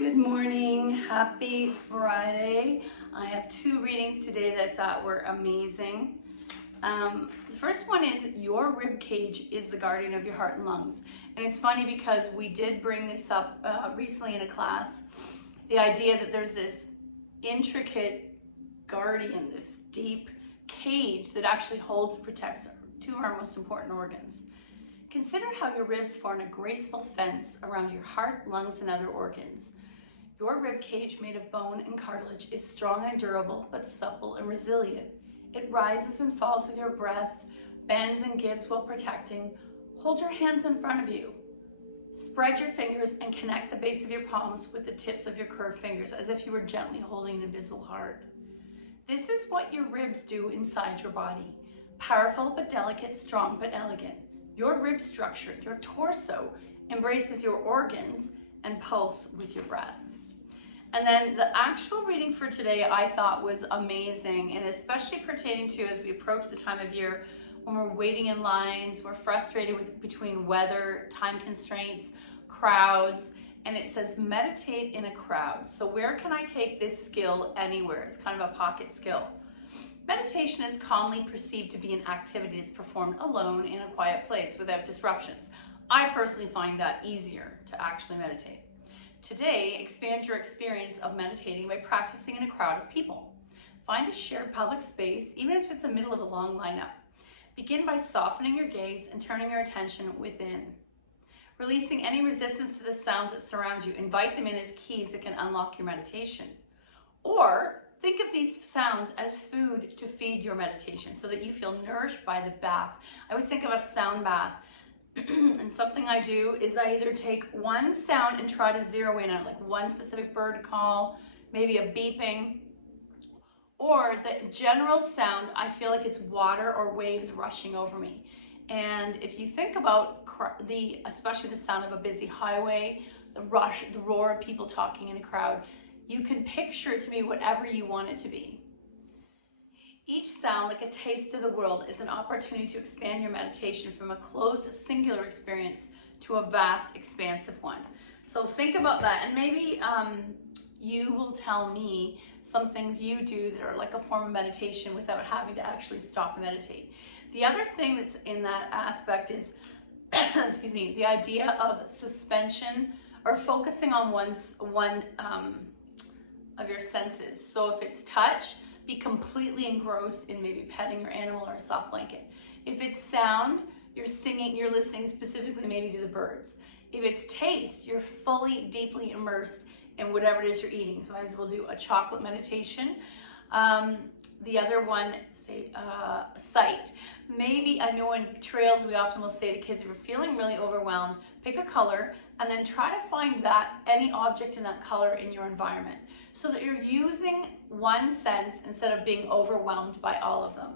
Good morning, happy Friday. I have two readings today that I thought were amazing. The first one is your rib cage is the guardian of your heart and lungs. And it's funny because we did bring this up recently in a class, the idea that there's this intricate guardian, this deep cage that actually holds and protects two of our most important organs. Consider how your ribs form a graceful fence around your heart, lungs, and other organs. Your rib cage, made of bone and cartilage, is strong and durable, but supple and resilient. It rises and falls with your breath, bends and gives while protecting. Hold your hands in front of you. Spread your fingers and connect the base of your palms with the tips of your curved fingers, as if you were gently holding an invisible heart. This is what your ribs do inside your body. Powerful but delicate, strong but elegant. Your rib structure, your torso, embraces your organs and pulse with your breath. And then the actual reading for today I thought was amazing, and especially pertaining to as we approach the time of year when we're waiting in lines, we're frustrated between weather, time constraints, crowds, and it says meditate in a crowd. So where can I take this skill anywhere? It's kind of a pocket skill. Meditation is commonly perceived to be an activity that's performed alone in a quiet place without disruptions. I personally find that easier to actually meditate. Today, expand your experience of meditating by practicing in a crowd of people. Find a shared public space, even if it's the middle of a long lineup. Begin by softening your gaze and turning your attention within. Releasing any resistance to the sounds that surround you, invite them in as keys that can unlock your meditation. Or think of these sounds as food to feed your meditation so that you feel nourished by the bath. I always think of a sound bath. And something I do is I either take one sound and try to zero in on it, like one specific bird call, maybe a beeping, or the general sound, I feel like it's water or waves rushing over me. And if you think about especially the sound of a busy highway, the rush, the roar of people talking in a crowd, you can picture it to be whatever you want it to be. Each sound, like a taste of the world, is an opportunity to expand your meditation from a closed, singular experience to a vast, expansive one. So think about that, and maybe you will tell me some things you do that are like a form of meditation without having to actually stop and meditate. The other thing that's in that aspect is, excuse me, the idea of suspension or focusing on one of your senses. So if it's touch, be completely engrossed in maybe petting your animal or a soft blanket. If it's sound, you're singing, you're listening specifically maybe to the birds. If it's taste, you're fully, deeply immersed in whatever it is you're eating. Sometimes we'll do a chocolate meditation. The other one, say sight. Maybe, I know in trails we often will say to kids, if you're feeling really overwhelmed, pick a color and then try to find any object in that color in your environment so that you're using one sense instead of being overwhelmed by all of them.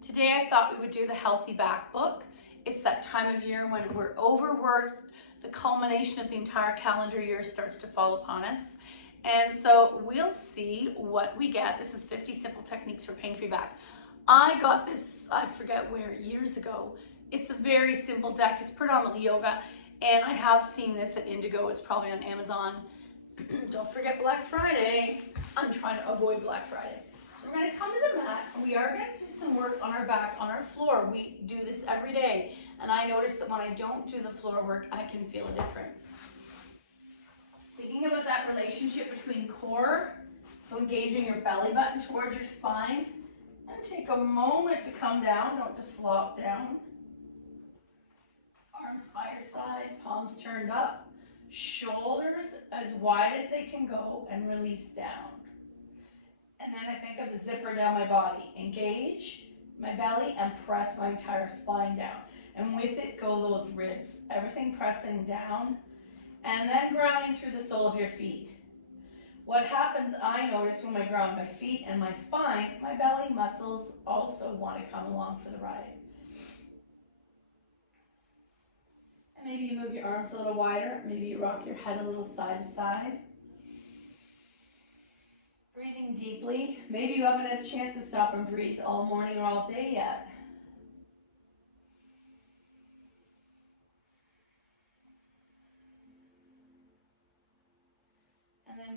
Today I thought we would do the Healthy Back book. It's that time of year when we're overworked, the culmination of the entire calendar year starts to fall upon us. And so we'll see what we get. This is 50 Simple Techniques for Pain-Free Back. I got this, I forget where, years ago. It's a very simple deck. It's predominantly yoga. And I have seen this at Indigo. It's probably on Amazon. Don't forget Black Friday. I'm trying to avoid Black Friday. So we're going to come to the mat, and we are going to do some work on our back, on our floor. We do this every day. And I notice that when I don't do the floor work, I can feel a difference. Thinking about that relationship between core, so engaging your belly button towards your spine, and take a moment to come down, don't just flop down. Arms by your side, palms turned up, shoulders as wide as they can go, and release down. And then I think of the zipper down my body. Engage my belly and press my entire spine down. And with it go those ribs, everything pressing down, and then grounding through the sole of your feet. What happens, I notice, when I ground my feet and my spine, my belly muscles also want to come along for the ride. And maybe you move your arms a little wider, maybe you rock your head a little side to side. Breathing deeply. Maybe you haven't had a chance to stop and breathe all morning or all day yet.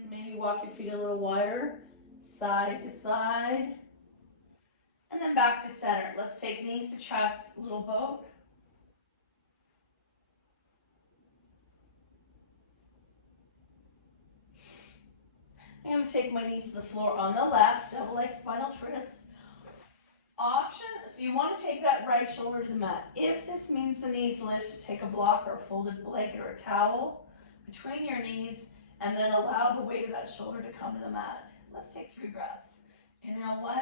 maybe walk your feet a little wider, side to side. And then back to center. Let's take knees to chest, little boat. I'm going to take my knees to the floor on the left, double leg spinal twist. Option, so you want to take that right shoulder to the mat. If this means the knees lift, take a block or a folded blanket or a towel between your knees and then allow the weight of that shoulder to come to the mat. Let's take 3 breaths. Inhale 1.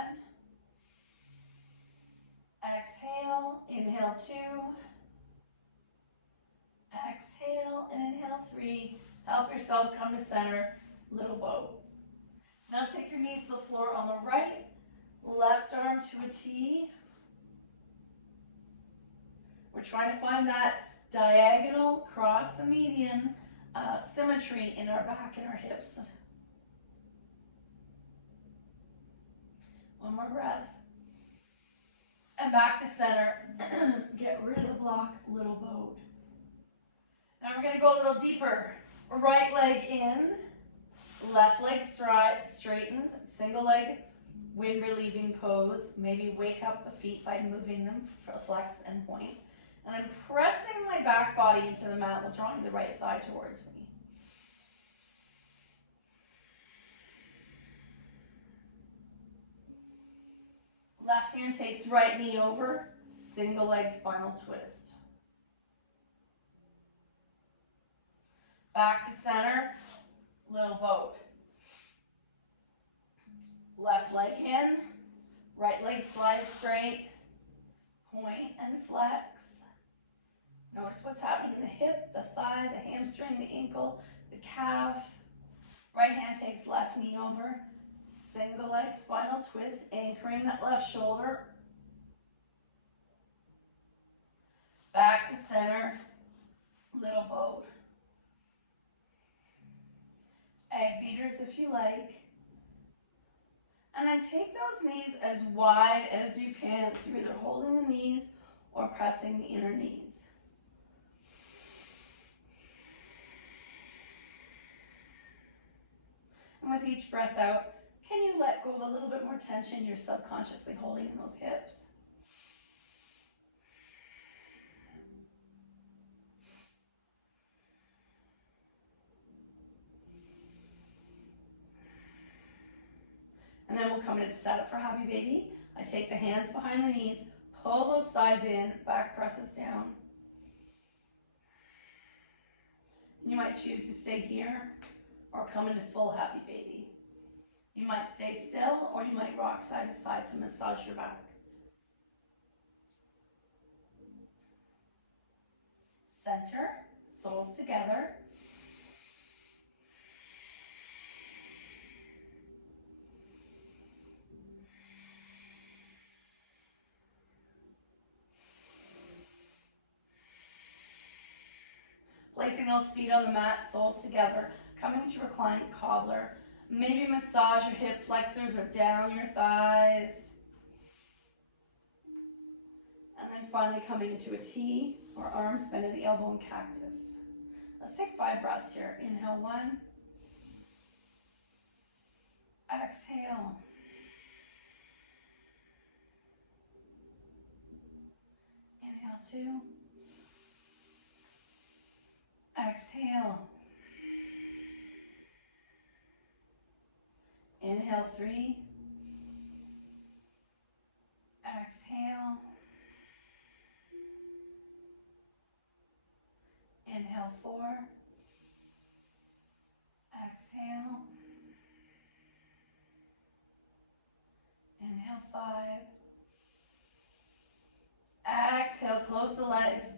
Exhale, inhale 2. Exhale and inhale 3. Help yourself come to center, little boat. Now take your knees to the floor on the right, left arm to a T. We're trying to find that diagonal across the median symmetry in our back and our hips. One more breath. And back to center. Get rid of the block, little boat. Now we're going to go a little deeper. Right leg in, left leg straightens, single leg wind relieving pose. Maybe wake up the feet by moving them for flex and point. And I'm pressing my back body into the mat while drawing the right thigh towards me. Left hand takes right knee over, single leg spinal twist. Back to center, little boat. Left leg in, right leg slides straight, point and flex. Notice what's happening in the hip, the thigh, the hamstring, the ankle, the calf. Right hand takes left knee over, single leg spinal twist, anchoring that left shoulder. Back to center, little boat. Egg beaters if you like. And then take those knees as wide as you can. So you're either holding the knees or pressing the inner knees. And with each breath out, can you let go of a little bit more tension you're subconsciously holding in those hips? And then we'll come into setup for Happy Baby. I take the hands behind the knees, pull those thighs in, back presses down. You might choose to stay here or come into full Happy Baby. You might stay still or you might rock side to side to massage your back. Center, soles together. Placing those feet on the mat, soles together, coming to reclined cobbler. Maybe massage your hip flexors or down your thighs. And then finally coming into a T or arms bend at the elbow and cactus. Let's take 5 breaths here. Inhale 1. Exhale. Inhale 2. Exhale. Inhale 3. Exhale. Inhale 4. Exhale. Inhale 5. Exhale, close the legs.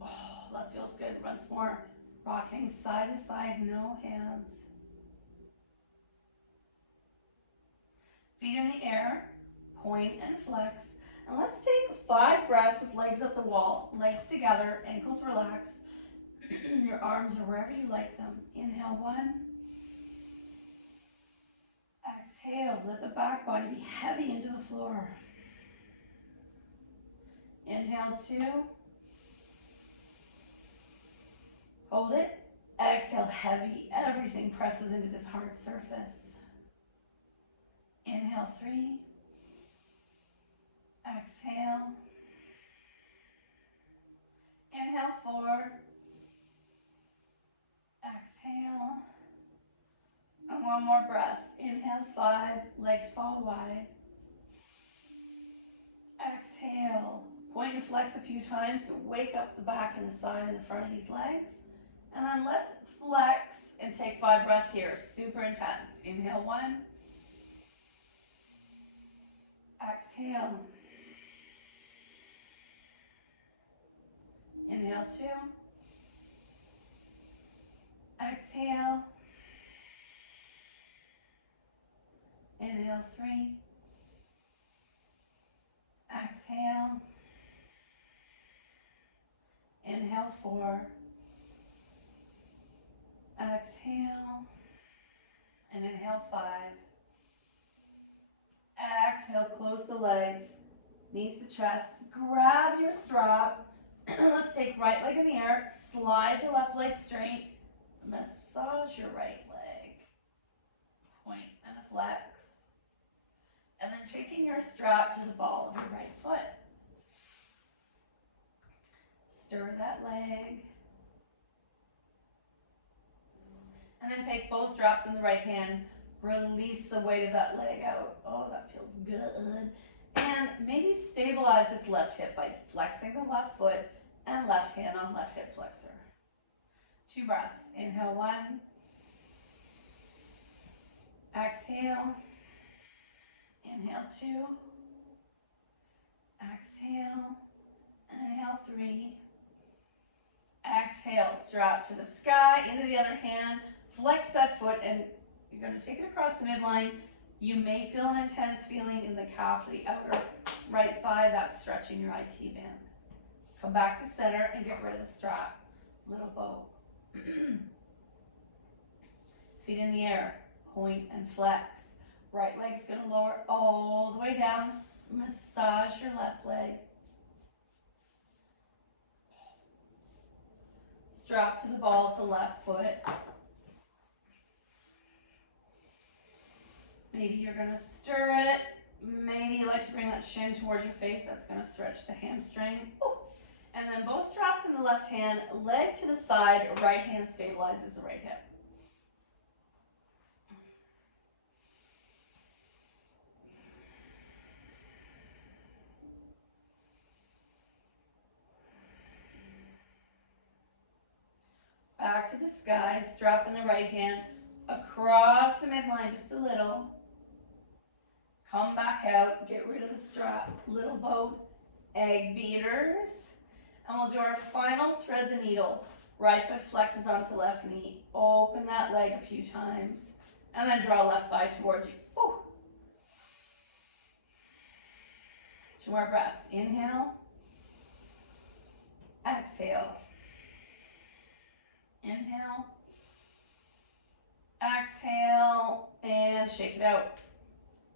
Oh, that feels good. Once more. Rocking side to side, no hands. Feet in the air, point and flex. And let's take 5 breaths with legs up the wall, legs together, ankles relaxed. Your arms are wherever you like them. Inhale 1. Exhale, let the back body be heavy into the floor. Inhale 2. Hold it. Exhale, heavy. Everything presses into this hard surface. Inhale, 3. Exhale. Inhale, 4. Exhale. And one more breath. Inhale, 5. Legs fall wide. Exhale. Point and flex a few times to wake up the back and the side and the front of these legs. And then let's flex and take 5 breaths here. Super intense. Inhale, 1. Exhale. Inhale, 2. Exhale. Inhale, 3. Exhale. Inhale, 4. Exhale. And inhale, 5. Exhale, close the legs, knees to chest. Grab your strap. Let's take right leg in the air. Slide the left leg straight. Massage your right leg. Point and flex. And then taking your strap to the ball of your right foot. Stir that leg. And then take both straps in the right hand. Release the weight of that leg out. Oh, that feels good. And maybe stabilize this left hip by flexing the left foot and left hand on left hip flexor. 2 breaths. Inhale, 1. Exhale. Inhale, 2. Exhale. And inhale, 3. Exhale, strap to the sky, into the other hand. Flex that foot and you're going to take it across the midline. You may feel an intense feeling in the calf of the outer right thigh. That's stretching your IT band. Come back to center and get rid of the strap. Little bow. Feet in the air. Point and flex. Right leg's going to lower all the way down. Massage your left leg. Strap to the ball of the left foot. Maybe you're going to stir it. Maybe you like to bring that shin towards your face. That's going to stretch the hamstring. Ooh. And then both straps in the left hand, leg to the side, right hand stabilizes the right hip. Back to the sky, strap in the right hand, across the midline just a little. Come back out, get rid of the strap, little boat, egg beaters. And we'll do our final thread the needle. Right foot flexes onto left knee. Open that leg a few times. And then draw left thigh towards you. Woo. 2 more breaths. Inhale. Exhale. Inhale. Exhale. And shake it out.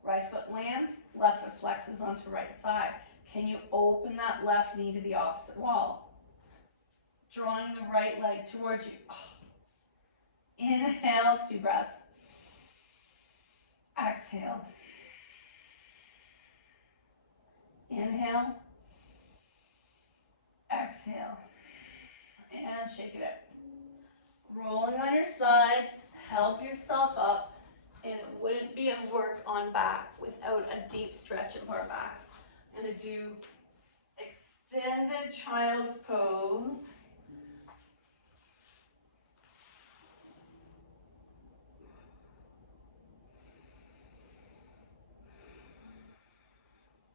Right foot lands, left foot flexes onto right side. Can you open that left knee to the opposite wall? Drawing the right leg towards you. Oh. Inhale, 2 breaths. Exhale. Inhale. Exhale. And shake it out. Rolling on your side, help yourself up. And it wouldn't be a work on back without a deep stretch in lower back. I'm going to do extended child's pose.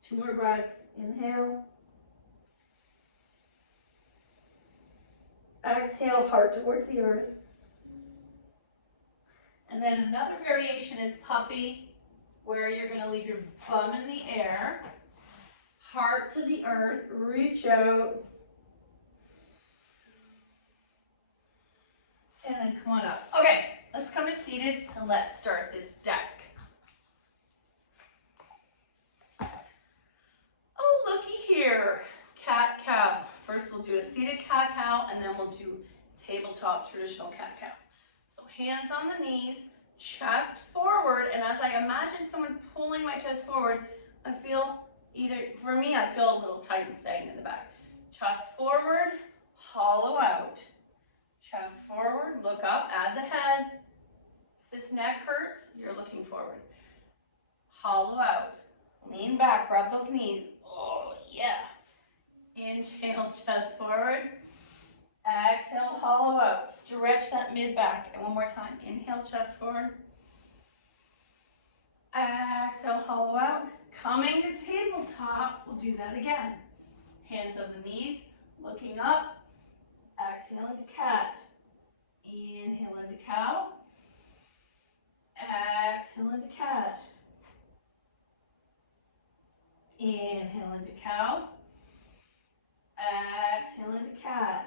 Two more breaths. Inhale. Exhale, heart towards the earth. And then another variation is puppy, where you're going to leave your bum in the air, heart to the earth, reach out, and then come on up. Okay, let's come to seated and let's start this deck. Oh, looky here, cat-cow. First we'll do a seated cat-cow, and then we'll do tabletop traditional cat-cow. So hands on the knees, chest forward, and as I imagine someone pulling my chest forward, I feel for me, I feel a little tight and stagnant in the back. Chest forward, hollow out. Chest forward, look up, add the head. If this neck hurts, you're looking forward. Hollow out. Lean back, rub those knees. Oh, yeah. Inhale, chest forward. Exhale, hollow out. Stretch that mid back. And one more time. Inhale, chest forward. Exhale, hollow out. Coming to tabletop, we'll do that again. Hands on the knees, looking up. Exhale into cat. Inhale into cow. Exhale into cat. Inhale into cow. Exhale into cat.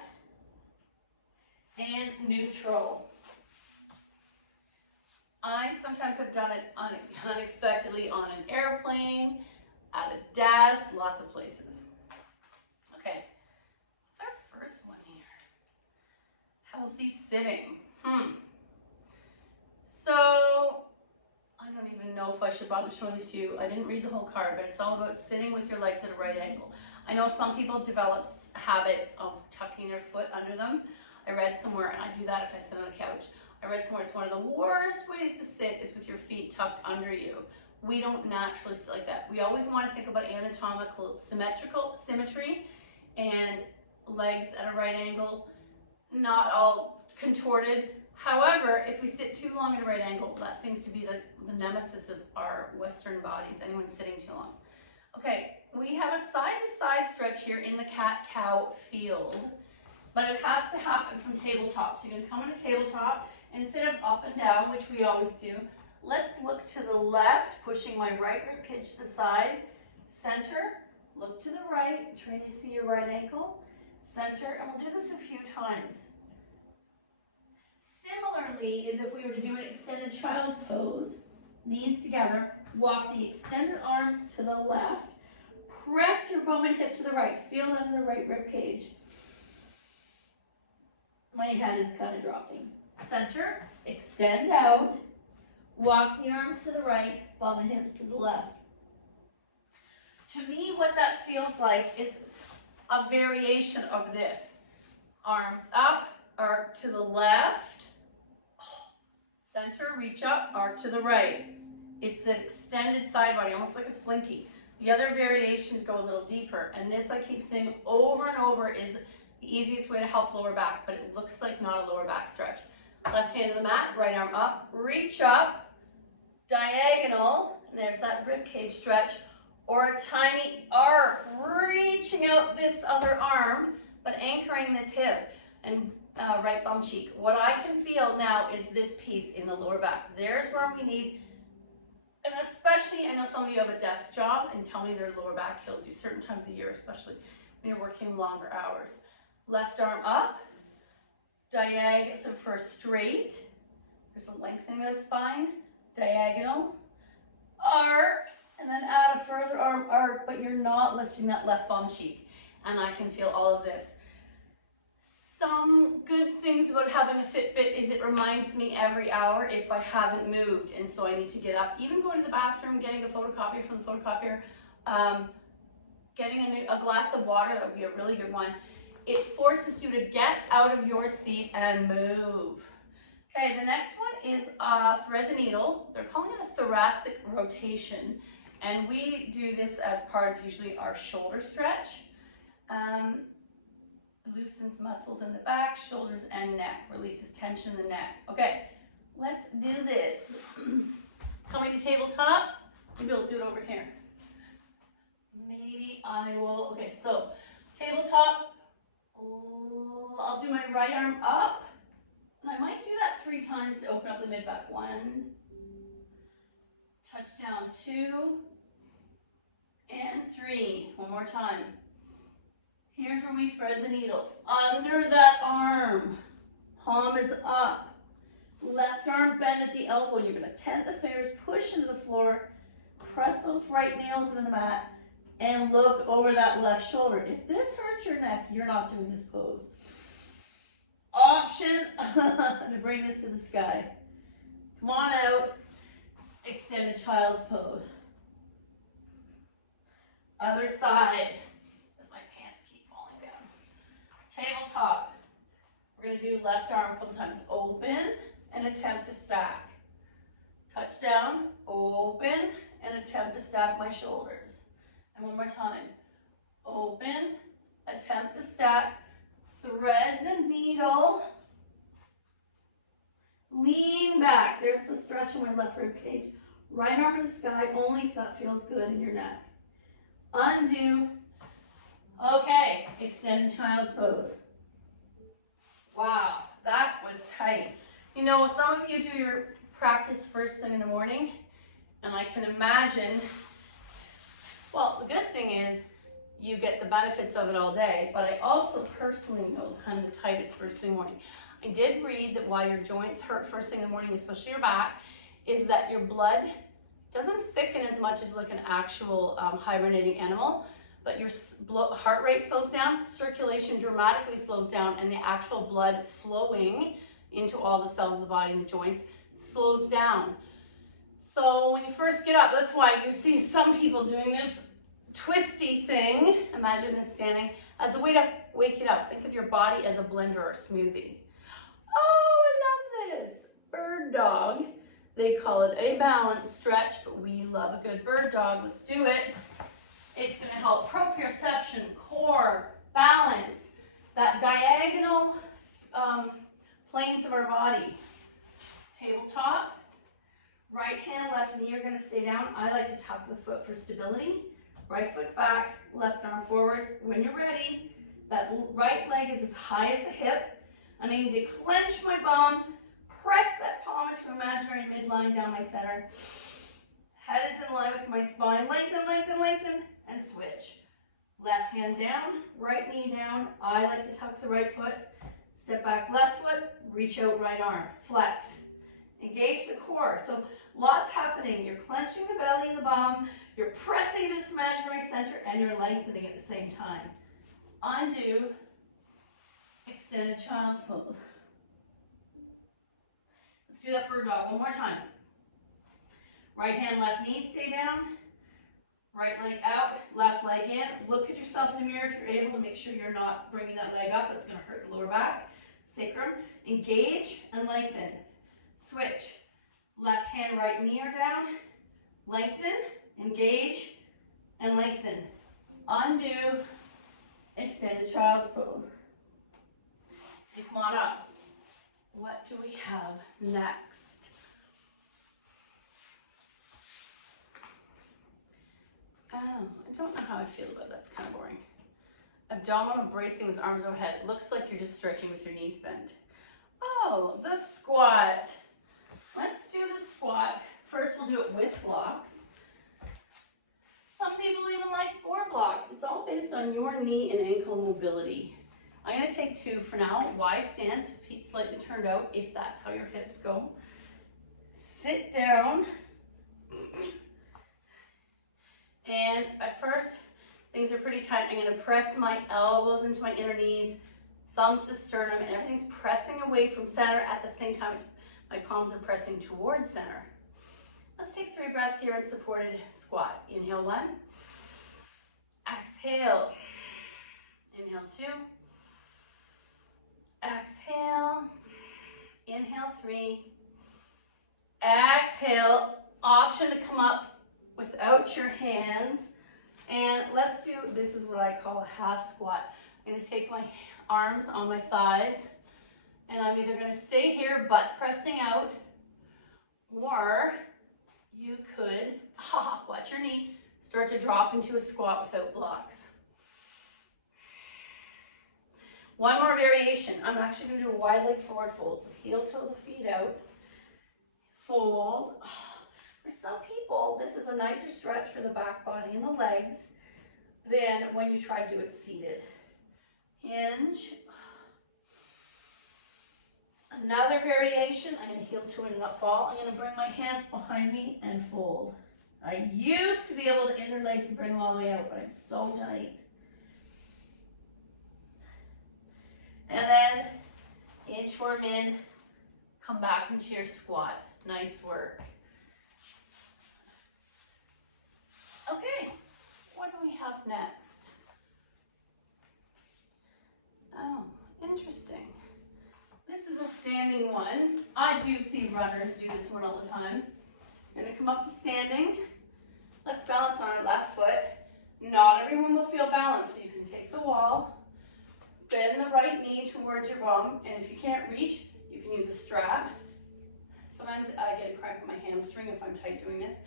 And neutral. I sometimes have done it unexpectedly on an airplane, at a desk, lots of places. Okay, what's our first one here? Healthy sitting. So, I don't even know if I should bother showing this to you. I didn't read the whole card, but it's all about sitting with your legs at a right angle. I know some people develop habits of tucking their foot under them. I read somewhere, and I do that if I sit on a couch. I read somewhere it's one of the worst ways to sit is with your feet tucked under you. We don't naturally sit like that. We always want to think about anatomical symmetry and legs at a right angle, not all contorted. However, if we sit too long at a right angle, that seems to be the nemesis of our Western bodies, anyone sitting too long. Okay, we have a side-to-side stretch here in the cat-cow field, but it has to happen from tabletop. So you're gonna come into tabletop, and instead of up and down, which we always do, let's look to the left, pushing my right rib cage to the side, center, look to the right, trying to see your right ankle, center, and we'll do this a few times. Similarly, is if we were to do an extended child's pose, knees together, walk the extended arms to the left, press your bum and hip to the right, feel that in the right rib cage. My head is kind of dropping. Center, extend out, walk the arms to the right, bum and hips to the left. To me, what that feels like is a variation of this. Arms up, arc to the left, center, reach up, arc to the right. It's the extended side body, almost like a slinky. The other variations go a little deeper, and this I keep saying over and over is the easiest way to help lower back, but it looks like not a lower back stretch. Left hand to the mat, right arm up, reach up, diagonal, and there's that rib cage stretch, or a tiny arc, reaching out this other arm, but anchoring this hip and right bum cheek. What I can feel now is this piece in the lower back. There's where we need, and especially, I know some of you have a desk job and tell me their lower back kills you certain times of year, especially when you're working longer hours. Left arm up, diagonal, so for straight, there's a lengthening of the spine, diagonal, arc, and then add a further arm arc, but you're not lifting that left bum cheek. And I can feel all of this. Some good things about having a Fitbit is it reminds me every hour if I haven't moved, and so I need to get up. Even going to the bathroom, getting a photocopy from the photocopier, getting a glass of water, that would be a really good one. It forces you to get out of your seat and move. Okay, the next one is thread the needle. They're calling it a thoracic rotation, and we do this as part of usually our shoulder stretch. Loosens muscles in the back, shoulders and neck, releases tension in the neck. Okay, let's do this. Coming to tabletop, maybe I'll do it over here. Maybe I will, okay, so tabletop, I'll do my right arm up, and I might do that 3 times to open up the mid back. 1, touchdown, 2, and 3. One more time. Here's where we thread the needle. Under that arm, palm is up. Left arm bend at the elbow. You're gonna tent the fingers, push into the floor, press those right nails into the mat, and look over that left shoulder. If this hurts your neck, you're not doing this pose. Option to bring this to the sky. Come on out. Extended child's pose. Other side. As my pants keep falling down. Tabletop. We're going to do left arm a couple times. Open and attempt to stack. Touch down, open, and attempt to stack my shoulders. And one more time. Open, attempt to stack. Thread the needle. Lean back. There's the stretch in my left rib cage. Right arm in the sky, only if that feels good in your neck. Undo. Okay, extended child's pose. Wow, that was tight. You know, some of you do your practice first thing in the morning, and I can imagine, well, the good thing is you get the benefits of it all day, but I also personally know kind of the tightest first thing in the morning. I did read that why your joints hurt first thing in the morning, especially your back, is that your blood doesn't thicken as much as like an actual hibernating animal, but your heart rate slows down, circulation dramatically slows down, and the actual blood flowing into all the cells of the body and the joints slows down. So when you first get up, that's why you see some people doing this twisty thing, imagine this standing, as a way to wake it up. Think of your body as a blender or a smoothie. Oh, I love this. Bird dog. They call it a balance stretch, but we love a good bird dog. Let's do it. It's going to help proprioception, core, balance, that diagonal planes of our body. Tabletop. Right hand, left knee are going to stay down. I like to tuck the foot for stability. Right foot back, left arm forward. When you're ready, that right leg is as high as the hip. I need to clench my bum, press that palm into imaginary midline down my center. Head is in line with my spine. Lengthen, lengthen, lengthen, and switch. Left hand down, right knee down. I like to tuck the right foot. Step back, left foot, reach out, right arm. Flex. Engage the core. So lots happening. You're clenching the belly and the bum. You're pressing this imaginary center, and you're lengthening at the same time. Undo. Extended child's pose. Let's do that bird dog one more time. Right hand, left knee, stay down. Right leg out, left leg in. Look at yourself in the mirror if you're able to make sure you're not bringing that leg up. That's going to hurt the lower back, sacrum. Engage and lengthen. Switch. Left hand, right knee are down. Lengthen, engage, and lengthen. Undo, extended child's pose. Okay, come on up. What do we have next? Oh, I don't know how I feel about that. That's kind of boring. Abdominal bracing with arms overhead. It looks like you're just stretching with your knees bent. Oh, the squat. Let's do the squat. First, we'll do it with blocks. Some people even like 4 blocks. It's all based on your knee and ankle mobility. I'm going to take 2 for now. Wide stance, feet slightly turned out, if that's how your hips go. Sit down. And at first, things are pretty tight. I'm going to press my elbows into my inner knees, thumbs to sternum, and everything's pressing away from center at the same time. My palms are pressing towards center. Let's take 3 breaths here in supported squat. Inhale 1. Exhale. Inhale 2. Exhale. Inhale 3. Exhale. Option to come up without your hands. And let's do, this is what I call a half squat. I'm going to take my arms on my thighs, and I'm either going to stay here, butt pressing out, or you could, watch your knee, start to drop into a squat without blocks. One more variation. I'm actually going to do a wide leg forward fold. So heel toe the feet out. Fold. For some people, this is a nicer stretch for the back body and the legs than when you try to do it seated. Hinge. Another variation. I'm going to heel toe and up fall. I'm going to bring my hands behind me and fold. I used to be able to interlace and bring them all the way out, but I'm so tight. And then Inchworm in, come back into your squat. Nice work. Okay, what do we have next? Oh, interesting. This is a standing one. I do see runners do this one all the time. You're gonna come up to standing. Let's balance on our left foot. Not everyone will feel balanced, so you can take the wall, bend the right knee towards your bum, and if you can't reach, you can use a strap. Sometimes I get a cramp in my hamstring if I'm tight doing this.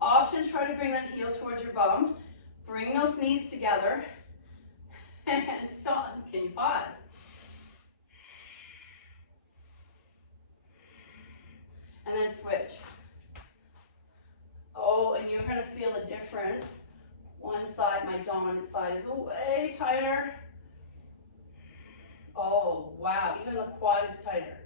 Often try to bring that heel towards your bum. Bring those knees together. And stop. Can you pause? And then switch. Oh, and you're going to feel a difference. One side, my dominant side, is way tighter. Oh, wow. Even the quad is tighter.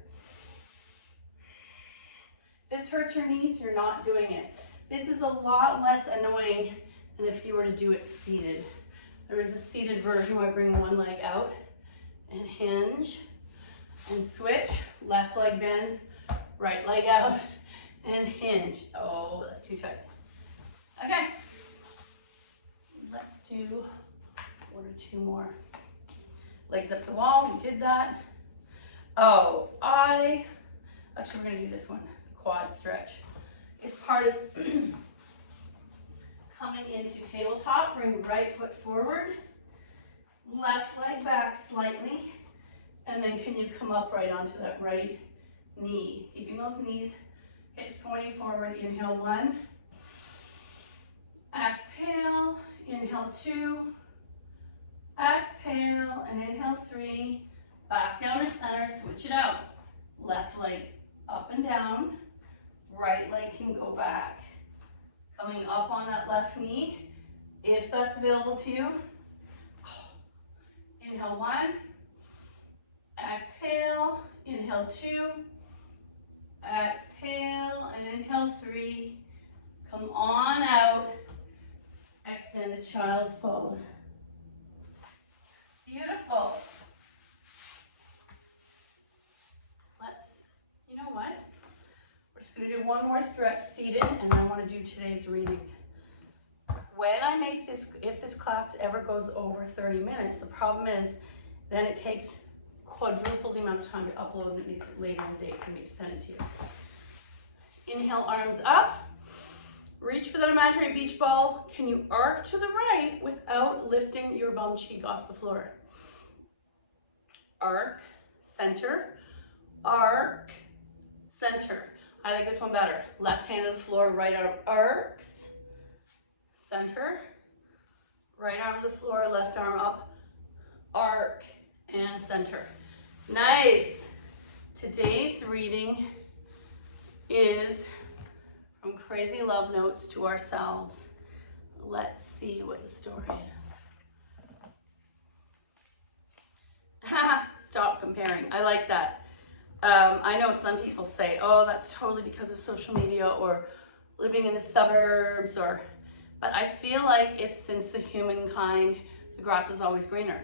If this hurts your knees, you're not doing it. This is a lot less annoying than if you were to do it seated. There is a seated version where I bring one leg out and hinge and switch. Left leg bends, right leg out and hinge. Oh, that's too tight. Okay, let's do one or two more. Legs up the wall, we did that. Oh, actually we're gonna do this one, the quad stretch. It's part of coming into tabletop. Bring right foot forward, left leg back slightly, and then can you come up right onto that right knee? Keeping those knees, hips pointing forward. Inhale 1, exhale, inhale 2, exhale, and inhale 3, back down to center, switch it out. Left leg up and down, right leg can go back. Coming up on that left knee, if that's available to you. Inhale 1, exhale, inhale 2, exhale, and inhale 3. Come on out, extended child's pose. Beautiful. You know what? We're just gonna do one more stretch seated, and I wanna do today's reading. When I make this, if this class ever goes over 30 minutes, the problem is then it takes quadruple the amount of time to upload and it makes it later in the day for me to send it to you. Inhale, arms up. Reach for that imaginary beach ball. Can you arc to the right without lifting your bum cheek off the floor? Arc, center, arc, center. I like this one better. Left hand to the floor, right arm arcs, center, right arm to the floor, left arm up, arc, and center. Nice. Today's reading is From Crazy Love Notes to Ourselves. Let's see what the story is. Stop comparing. I like that. I know some people say, oh, that's totally because of social media or living in the suburbs, but I feel like it's since the humankind, the grass is always greener.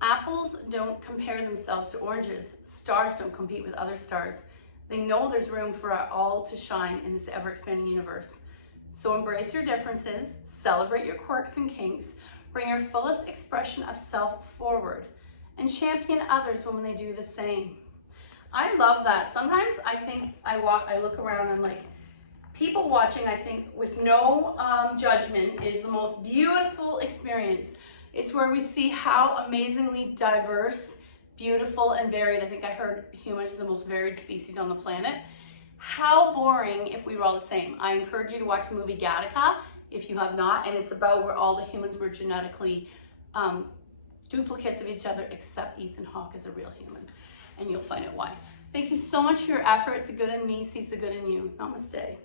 Apples don't compare themselves to oranges. Stars don't compete with other stars. They know there's room for all to shine in this ever-expanding universe. So embrace your differences, celebrate your quirks and kinks, bring your fullest expression of self forward, and champion others when they do the same. I love that. Sometimes I think I look around and like, people watching, I think, with no judgment is the most beautiful experience. It's where we see how amazingly diverse, beautiful, and varied. I think I heard humans are the most varied species on the planet. How boring if we were all the same. I encourage you to watch the movie Gattaca if you have not, and it's about where all the humans were genetically duplicates of each other, except Ethan Hawke is a real human, and you'll find out why. Thank you so much for your effort. The good in me sees the good in you. Namaste.